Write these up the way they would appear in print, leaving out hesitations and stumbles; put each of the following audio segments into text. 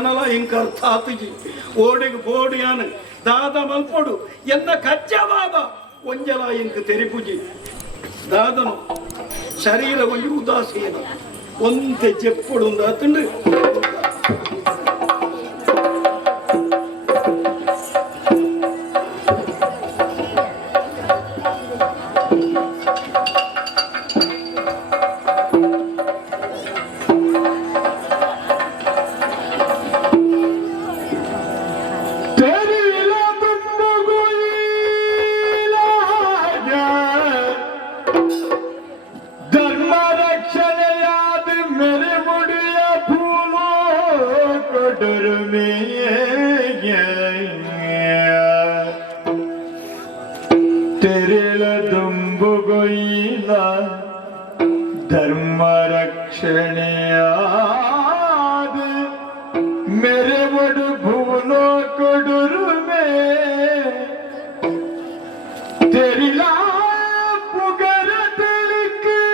ನನಲ ಇಂಕ ಅರ್ಥ ಆತುಜಿ ಓಡಿಗೆ ಬೋಡಿಯಾನ ದಾದ ಮಲ್ಪೊಡು ಎನ್ನ ಕಚ್ಚವಾದ ಒಂಜಲ ಇಂಕ ತೆರಿಪುಜಿ ದಾದನು ಶರೀರ ಒಂಜಿ ಉದಾಸೀನ ಒಂತೆ ಜೆಪ್ಪೊಡು ಆತಂಡು धर्म रक्षणयाद मेरे वड भूलो कोडुर में तेरी ला पुगर दिल की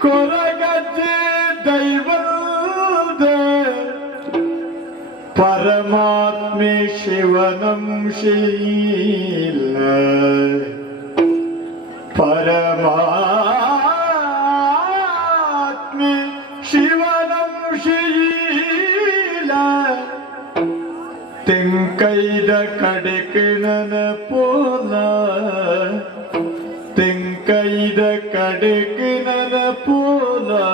कोरगज दैवदे परमात्मे शिवनं शील परमात्मे शिवनं शील तिंकैद कड़कनन पोला तिंकैद कड़कनन पोला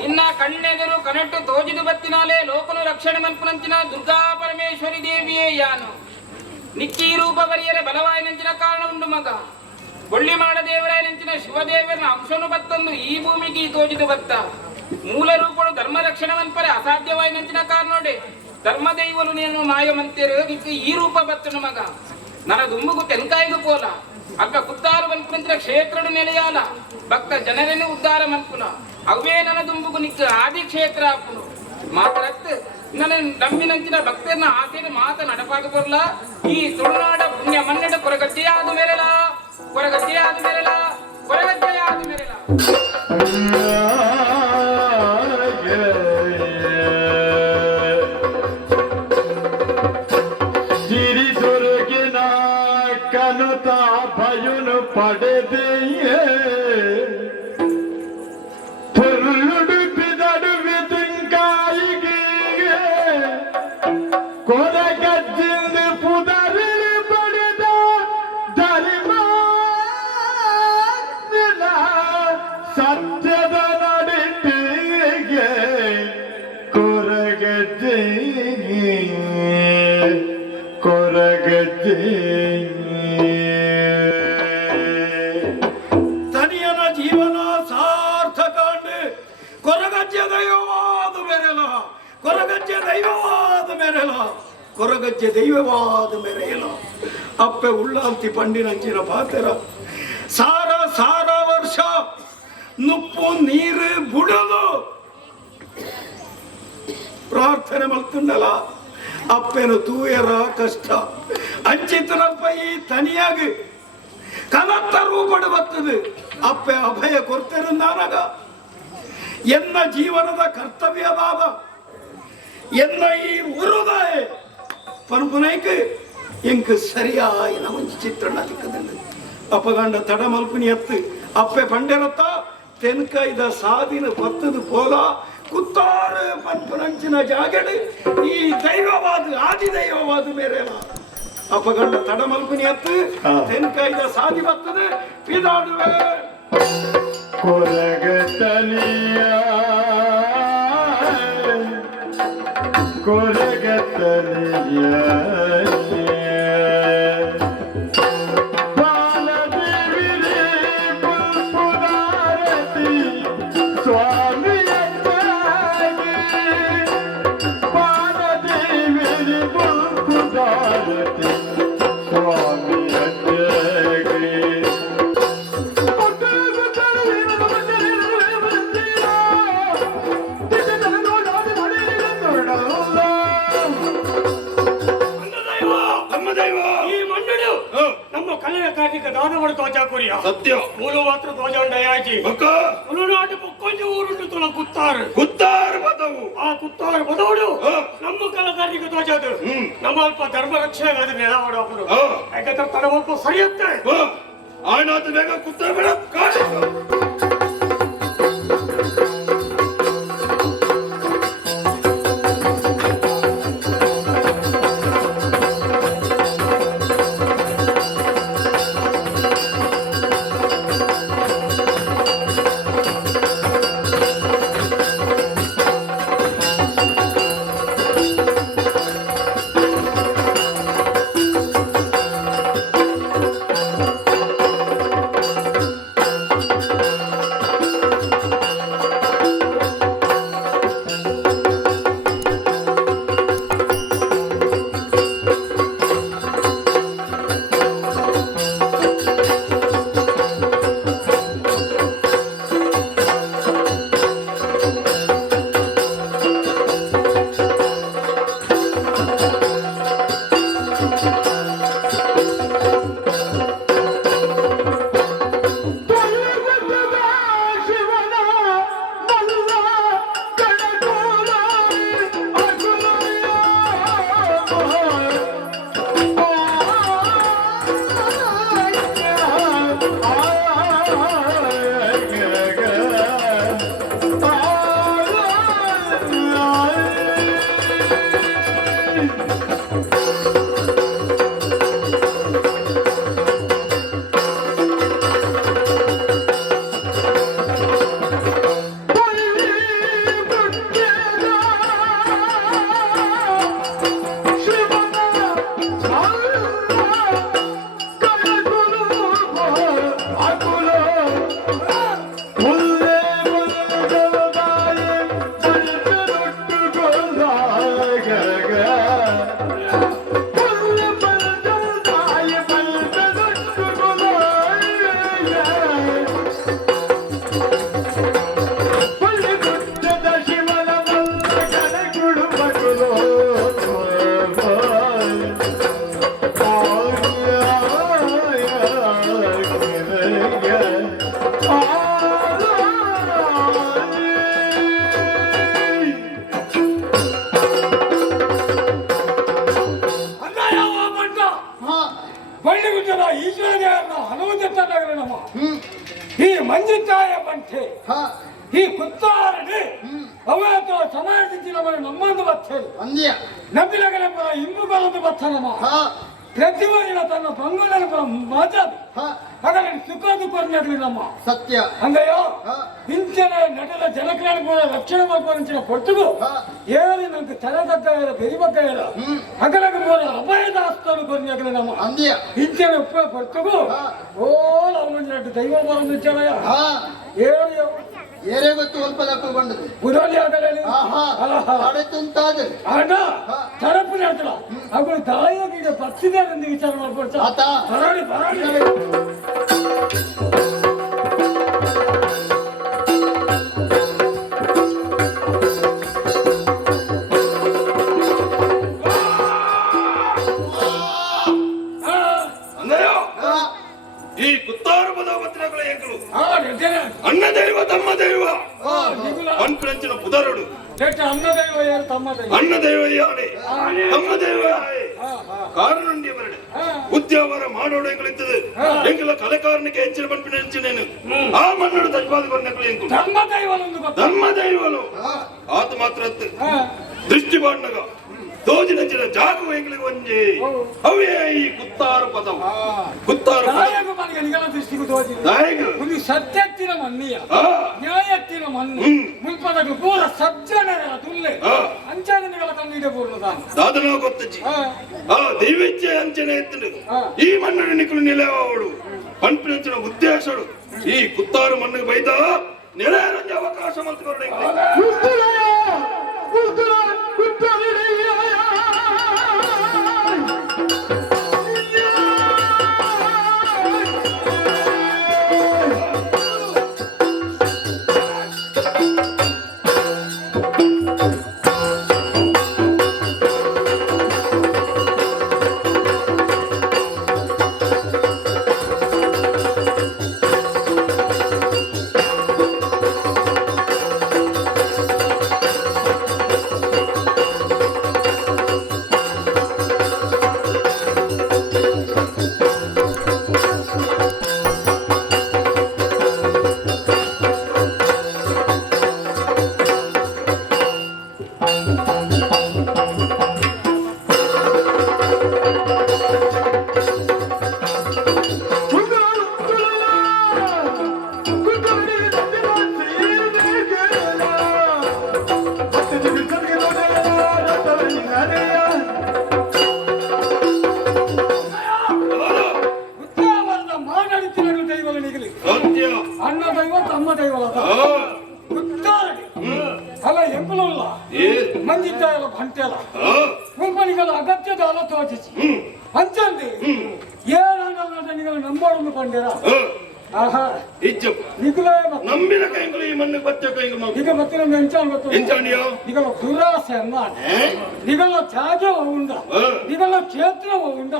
ನಿನ್ನ ಕಣ್ಣೆದುರು ಕನಟ್ಟು ತೋಜಿದು ಬತ್ತಿನಾಲೆ ಲೋಕನು ರಕ್ಷಣೆ ಮನ್ಪುನಂಚಿನ ದುರ್ಗಾ ಪರಮೇಶ್ವರಿ ದೇವಿಯೇ ಯಾನು ನಿಕ್ಕಿ ರೂಪ ಬರಿಯರೆ ಬಲವಾಯಿ ನಂಚಿನ ಕಾರಣ ಉಂಡು ಮಗ ಬೊಳ್ಳಿ ಮಾಡ ದೇವರಾಯ ನಂಚಿನ ಶಿವದೇವರನ ಅಂಶನು ಬತ್ತೊಂದು ಈ ಭೂಮಿಗೆ ತೋಜಿದು ಬತ್ತ ಮೂಲ ರೂಪಗಳು ಧರ್ಮ ರಕ್ಷಣೆ ಮನ್ಪರೆ ಅಸಾಧ್ಯವಾಯಿ ನಂಚಿನ ಕಾರಣೋಡೆ ಧರ್ಮ ದೈವಲು ನೀನು ಮಾಯ ಮಂತೇರು ನಿಕ್ಕಿ ಈ ರೂಪ ಬತ್ತನು ಮಗ ನನ್ನ ದುಂಬುಗು ತೆನ್ಕಾಯಿದು ಪೋಲ ಅಲ್ಪ ಕುತ್ತಾರು ಮನ್ಪುನಂಚಿನ ಕ್ಷೇತ್ರಡು ನೆಲೆಯಾಲ ಭಕ್ತ ಜನರನ್ನು ಉದ್ಧಾರ ಮನ್ಪುನ ಅವೇ ನನ್ನ ದುಂಬುಗು ನಿಕ್ಕ ಆದಿ ಕ್ಷೇತ್ರ ಅಪ್ಪನು ಮಾತ್ರತ್ ನನ್ನ ನಂಬಿನಂಚಿನ ಭಕ್ತರನ್ನ ಆಸೆಗೆ ಮಾತ ನಡಪಾಗ ಬರಲ ಈ ತುಳುನಾಡ ಪುಣ್ಯ ಮನ್ನಡ ಕೊರಗಜ್ಜೆಯಾದ ಮೇರೆಲ ಕೊರಗಜ್ಜೆಯಾದ ಮೇರೆಲ ಕೊರಗಜ್ಜೆಯಾದ ಮೇರೆಲ ಗಿರಿ ದುರ್ಗಿನ ಕನುತ ಭಯುನು ಪಡೆದೆಯೇ ಕೊರಗಜ್ಜಿಂದು ಪುದರಿ ಪಡೆದ ಧರ್ಮ ಸತ್ಯದ ನಡಿಟಿಗೆ ಕೊರಗಜ್ಜೆ ತನಿಯನ ಜೀವನ ಸಾರ್ಥಕ ಕೊರಗಜ್ಜೆ ದೈವವಾದ ಮೆರೆಲ ಕೊರಗಜ್ಜೆ ದೈವವಾದ ಮೆರೆಲ ಕೊರಗಜ್ಜೆ ದೈವವಾದ ಮೆರೆಯಲ ಅಪ್ಪೆ ಉಳ್ಳಾಂತಿ ಪಂಡಿನಂಚಿನ ಪಾತೆರ ಸಾರ ಸಾರ ವರ್ಷ ನುಪ್ಪು ನೀರು ಬುಡಲು ಪ್ರಾರ್ಥನೆ ಮಲ್ತುಂಡಲ ಅಪ್ಪೆನು ತೂಯರ ಕಷ್ಟ ಅಂಚಿತನಲ್ಪ ಈ ತನಿಯಾಗಿ ಕನತ್ತ ರೂಪಡು ಬರ್ತದೆ ಅಪ್ಪೆ ಅಭಯ ಕೊಡ್ತಿರುತ್ತಾನಾಗ ಎನ್ನ ಜೀವನದ ಕರ್ತವ್ಯವಾದ ಎನ್ನ ಈ ಉರುದಾಯ ಪನ್ಪುನೈಕ್ ಎಂಕ್ ಸರಿಯಾಯಿನ ಒಂದು ಚಿತ್ರಣ ದಿಕ್ಕದಲ್ಲಿ ಅಪಗಂಡ ತಡ ಮಲ್ಪುನಿ ಎತ್ತು ಅಪ್ಪೆ ಪಂಡೆರತ್ತ ತೆನ್ಕೈದ ಸಾದಿನ ಪತ್ತದು ಪೋಲ ಕುತ್ತಾರು ಪನ್ಪುನಂಚಿನ ಜಾಗಡು ಈ ದೈವವಾದ ಆದಿದೈವವಾದ ಮೇರೆಲ ಅಪಗಂಡ ತಡ ಮಲ್ಪುನಿ ಎತ್ತು ತೆನ್ಕೈದ ಸಾದಿ ಬತ್ತದು ಪಿದಾಡುವೆ ಕೊರಗತನಿಯ ಬಾಲದೇವಿರೇ ಪುಲ್ಪುದಾರತಿ ಸ್ವಾಮಿಯತ್ತಾಗಿ ಬಾಲದೇವಿರೇ ಪುಲ್ಪುದಾರತಿ ಸ್ವಾಮಿಯತ್ತಾಗಿ ಕಾರ್ಮಿಕ ದಾನ ಮಾಡಿ ಧ್ವಜ ಕೊರಿಯ ಸತ್ಯ ಮೂಲು ಮಾತ್ರ ಧ್ವಜ ಉಂಡಯಾಜಿ ತುಳುನಾಡು ಮುಕ್ಕೊಂದು ಊರುಂಟು ತುಳ ಕುತ್ತಾರು ಬದವು ಆ ಕುತ್ತಾರು ಬದವಡು ನಮ್ಮ ಕಲಾಕಾರಿಕ ಧ್ವಜ ಅದು ನಮ್ಮ ಅಲ್ಪ ಧರ್ಮ ರಕ್ಷಣೆ ಅದು ನೆಲ ಮಾಡೋರು ಯಾಕಂದ್ರೆ ತಡ ಸ್ವಲ್ಪ ಸರಿಯುತ್ತೆ ಆಯ್ನಾದ ಬೇಗ ಕುತ್ತಾರ ಬೇಡ ಈ ಮಂಜಿತಾಯ ಬಂಟೆ ಈ ಕುತ್ತಾರನೆ ಅವತ್ತು ಸಮಾಜದಿಂದ ನಮ್ಮೊಂದು ಬರ್ತೇನೆ ನಬಿಲಗಲ ಪರ ಇಂಬು ಬರೋದು ಬರ್ತಾನಮ್ಮ ಪ್ರತಿಭೆಯ ತನ್ನ ಪಂಗುಲನ ಪರ ಮಾತಾಡಿ ಹಾಗಾಗಿ ಸುಖ ದುಃಖ ನಮ್ಮ ಸತ್ಯ ಹಂಗಯ್ಯೋ ಇಂಚಿನ ನಟದ ಜನಕಲ್ಯಾಣ ರಕ್ಷಣೆ ಮಾಡ್ಕೊಂಡು ಕೊಟ್ಟರು ಏರಿ ನಂಗೆ ತಲೆ ತಕ್ಕ ಬೆರಿಬಕ್ಕ ಇಲ್ಲ ಹಗಲಗ ಅಪಾಯದ ಆಸ್ತಲು ಕೊರ್ನಾಗಲಿ ನಮ್ಮ ಇಂಚಿನ ಉಪ ಕೊಟ್ಟರು ಓಲ ಅವನಟ್ಟು ದೈವ ಬರೋದು ಚಲಯ ಏಳು ಏರೇ ಗೊತ್ತು ಸ್ವಲ್ಪ ತಕೊಂಡದು ಬುಧೋಲಿ ಆಗಲಿ ಅಡೆತುಂಟಾದ ಅಣ್ಣ ತರಪು ಹೇಳ್ತಲ್ಲ ಅವರು ತಾಯಿಗೆ ಬರ್ತಿದ್ದಾರೆ ಎಂದು ವಿಚಾರ ಮಾಡ್ಕೊಡ್ತಾರೆ ಬರೋಡಿ ಬರೋಡಿ ಈ ಕುತ್ತಾರು ಪದ ಪತ್ರಗಳ ಎಂಕಲು ಅಣ್ಣ ದೈವ ತಮ್ಮ ದೈವ ಅನ್ಪ್ರಂಚಿನ ಪುದರುಡು ಅನ್ನ ದೈವ ಯಾರು ತಮ್ಮ ದೈವ ಅಣ್ಣ ದೈವ ಯಾರೇ ತಮ್ಮ ದೈವ ಕಾರಣ ಬರಡೆ ಉದ್ಯೋಗ ಮಾಡೋಡೆಗಳಿದ್ದದು ಎಂಕಲ ಕಲೆಕಾರನಿಗೆ ಹೆಚ್ಚಿನ ಪಂಪಿನ ಹೆಂಚಿನೇನು ಆ ಮನ್ನಡು ತಜ್ವಾದ ಬರ್ನಕಲು ಎಂಕು ಧರ್ಮ ದೈವಲು ಆತ ಮಾತ್ರ ದೃಷ್ಟಿ ಬಾಂಡಗ ತೋಜಿನ ಜಾಗು ಎಂಗಳಿಗೆ ಒಂಜಿ ಅವೇ ಈ ಕುತ್ತಾರು ಪದವು ಕುತ್ತಾರು ಒಂದು ಸತ್ಯತ್ತಿನ ಮನ್ನಿಯ ನ್ಯಾಯತ್ತಿನ ಮನ್ನಿ ಮುಲ್ಪದಗಳು ಪೂರ ಸಜ್ಜನರ ತುಲ್ಲೆ ಅಂಚನೆಗಳ ಕಣ್ಣಿಗೆ ಪೂರ್ಣದ ದಾದನ ಗೊತ್ತಜ್ಜಿ ಆ ದೈವಜ್ಜೆ ಅಂಚನೆ ಎತ್ತನು ಈ ಮಣ್ಣು ನಿಕ್ಕಲು ನಿಲವಳು ಪಂಪಿನ ಉದ್ದೇಶಗಳು ಈ ಕುತ್ತಾರು ಮಣ್ಣಿಗೆ ಬೈದ ನೆಲೆಯ ಅವಕಾಶ ಮಂತ್ರಿ ಅಣ್ಣ ದೈವ ತಮ್ಮ ದೈವಲ ಅಲ್ಲ ಎಂಬುಲಲ್ಲ ಮಂಜಿದ್ದಾಯಲ್ಲ ಭಂಟೆಲ್ಲ ಮುಂಬನಿಗಳ ಅಗತ್ಯದ ಅಲ ತೋಚಿಸಿ ಅಂಚಂದಿ ಏನಾಗ ನಂಬೋಡನ್ನು ಕೊಂಡೇರ ಆಹಾ ಇಜ್ಜು ನಿಗುಲೇ ನಂಬಿನ ಕೈಗಳು ಈ ಮಣ್ಣಿಗೆ ಬಚ್ಚ ಕೈಗಳು ಈಗ ಮತ್ತೆ ಎಂಚಾನ್ ಗೊತ್ತು ಎಂಚಾಣಿಯೋ ನಿಗಲ ದುರಾಸೆ ಅನ್ನಾನೆ ನಿಗಲ ತ್ಯಾಜ ಉಂಡ ನಿಗಲ ಕ್ಷೇತ್ರ ಉಂಡ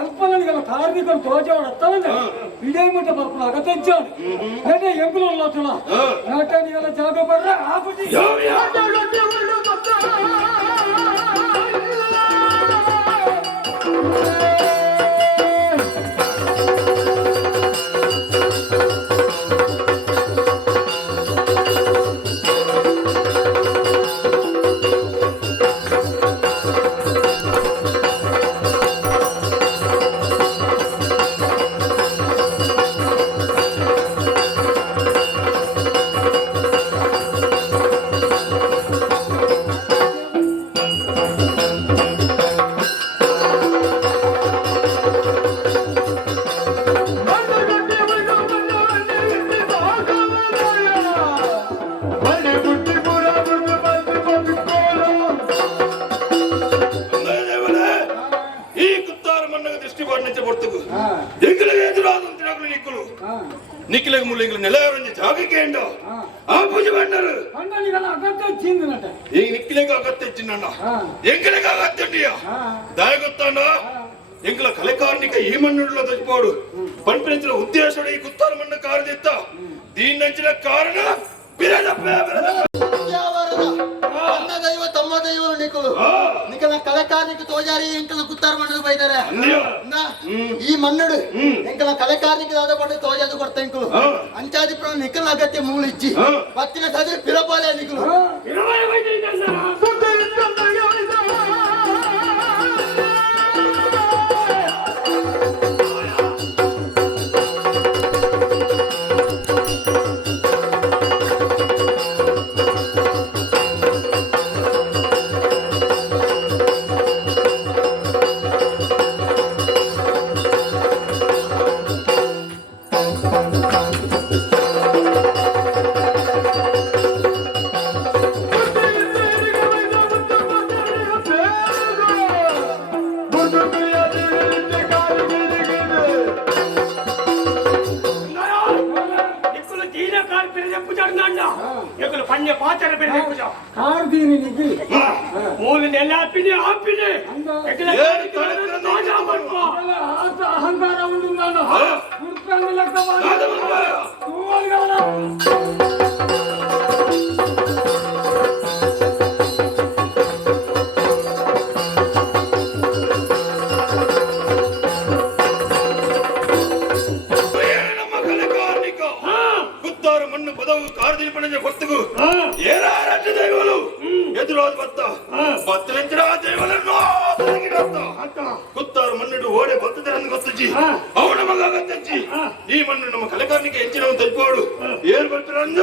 ಅಲ್ಪನ ನಿಗಲ ಕಾರ್ಮಿಕರು ತೋಜವಾಡ ಅತ್ತವಂದ್ರೆ ಇಡೇ ಮಟ್ಟ ಬರ್ಪಣ ಅಗತ್ಯಂಚಾನೆ ನಟ ಎಂಬುಲಲ್ಲ ತುಳ ನಟ ನಿಗಲ ಜಾಗ ಬರ್ರ ಆಗುದಿ ನಿಖಿಲೆಗೆ ಮುಳ್ಳಿಂಗ್ಲು ನೆಲೆಯವರಂಜಿ ಜಾಗಕ್ಕೆ ಎಂಡು ಆ ಪೂಜೆ ಬಂಡರು ಅಗತ್ಯ ಚಿಂದ ನಟ ಈ ನಿಖಿಲೆಗೆ ಅಗತ್ಯ ಚಿನ್ನ ಎಂಕಲೆಗೆ ಅಗತ್ಯ ಉಂಟಿಯ ದಾಯ ಗೊತ್ತಾಂಡ ಎಂಕಲ ಕಲೆಕಾರ್ನಿಕ ಈ ಮಣ್ಣುಳ್ಳ ತಜ್ಪಾಡು ಪಂಪಿನ ಉದ್ದೇಶ ಈ ಕುತ್ತಾರ ಮಣ್ಣ ಕಾರದಿತ್ತ ದೀನಂಚಿನ ಕಾರಣ ಅಣ್ಣ ದೈವ ತಮ್ಮ ದೈವ ನಿಕ್ಕಲು ನಿಕಲ ಕಲೆಕಾರ್ನಿಕ ತೋಜಾರಿ ಎಂಕಲ ಕುತ್ತಾರ ಮಣ್ಣು ಬೈದಾರೆ ಈ ಮಣ್ಣುಡು ಎಂಕಲ ಕಲೆಕಾರ್ನಿಕ ಪಟ್ಟು ತೋಜಾದು ಕೊಡ್ತಾ ಎಂಕಲು ಅಂಚಾದಿ ಪ್ರ ನಿಕಲ ಅಗತ್ಯ ಮೂಳಿಚ್ಚಿ ಪತ್ತಿನ ಸದಿ ಪಿರಪಾಲೆ ನಿಕಲು ಕಾರ್ದೀನಿ ನಿಗಿ ಮೂಲ ನೆಲ ಆಪಿನಿ ಆಪಿನಿ ಅಹಂಕಾರ ಉಂಟು ನಾನು ಕುತ್ತಾರು ಮಣ್ಣು ಪದವು ಕಾರ್ದಿಪಣಜ ಕೊತ್ತಗು ಏರಾರಟ್ಟ ದೈವಲು ಎದುರಾದ ಬತ್ತರಂಚರ ದೈವಲನ್ನು ಕುತ್ತಾರು ಮಣ್ಣಿಡು ಓಡೆ ಬತ್ತದರನ್ನು ಗೊತ್ತಜ್ಜಿ ಅವನ ಮಗ ಆಗತ್ತಜ್ಜಿ ಈ ಮಣ್ಣು ನಮ್ಮ ಕಲೆಕಾರನಿಗೆ ಹೆಚ್ಚಿನ ತಲುಪೋಡು ಏನ್ ಬರ್ತಾರ ಅಂದ